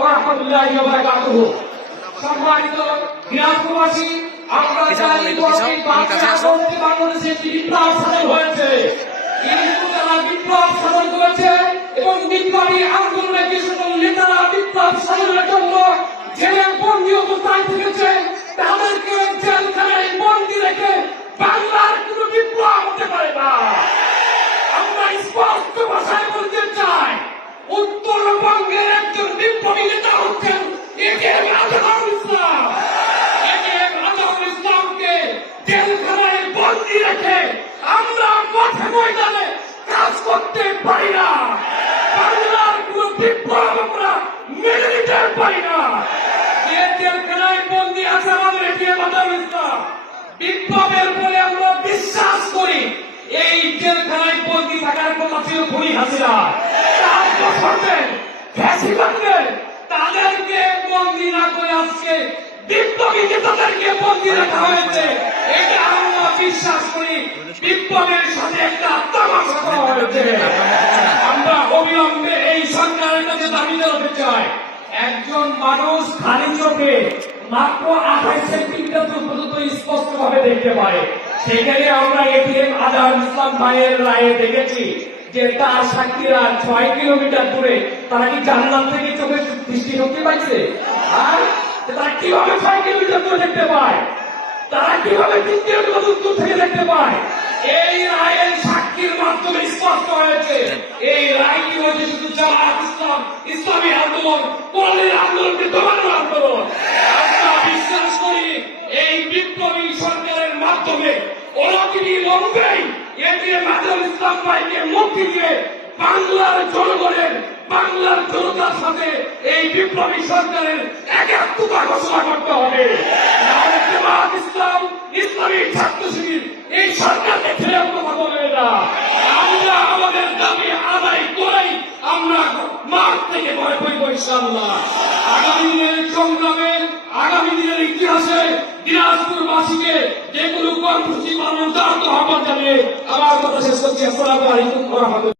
রহমতুল্লাহি ওয়া বারাকাতুহু সম্মানিত দিনাজপুরবাসী আমরা জানি গতকাল বাংলাদেশে আসলে বাংলাদেশে বিপ্লব সাধন হয়েছে। তারা বিপ্লব সাধন করেছে এবং বিপ্লবী বিপ্লবের বলে আমরা বিশ্বাস করি এই জেলখানায় বন্দি থাকার কথা ছিল খুবই হাসিনা তার বছরদের ফ্যাসিবাদদের তাদেরকে বন্দি না করে আজকে বিপ্লবী নেতাদেরকে রাখা হয়েছে। এটা আমরা বিশ্বাস করি, বিপ্লবের সাথে একটা হয়েছে। আমরা অবিলম্বে এই সরকারের কাছে দাবি চাই, একজন মানুষ খালি চোখে মাত্র আঠাশ সেন্টিমিটার পর্যন্ত স্পষ্ট ভাবে দেখতে পারে। সেখানে আমরা এটিএম আজহার ইসলাম ভাইয়ের রায়ে দেখেছি যে তার সাক্ষীরা ছয় কিলোমিটার দূরে, তারা কি জানলাম থেকে চোখে দৃষ্টি শক্তি পাইছে? আর তারা কীভাবে ছয় কিলোমিটার দূরে দেখতে পায়? তারা কীভাবে তিন কিলোমিটার দূর থেকে দেখতে পায়? এই রায়ের সাক্ষীর মাধ্যমে স্পষ্ট হয়েছে। এই রায়টি হচ্ছে শুধু জামাত ইসলাম, ইসলামী আন্দোলন, কোরআনের আন্দোলনকে দমানোর আন্দোলন। আমরা বিশ্বাস করি এই বিপ্লবী সরকারের মাধ্যমে অনতিনি লম্বেই এটিএম আজম ইসলাম ভাইকে মুক্তি দিয়ে বাংলার জনগণের, বাংলার জনতার সাথে এই বিপ্লবী সরকারের একাত্মতা ঘোষণা করতে হবে। ইসলাম, ইসলামী ছাত্র শিবির এই সরকারকে ছেড়ে কথা বলবে না। আমরা আমাদের দাবি আদায় করেই আমরা মাঠ থেকে ভয় করি ইনশাআল্লাহ। আগামী দিনের সংগ্রামে, আগামী দিনের ইতিহাসে দিনাজপুরবাসীকে যেগুলো কর্মসূচি জানিয়ে আমার কথা শেষ করছি। আসসালামু আলাইকুম ওয়া রাহমাতুল্লাহ।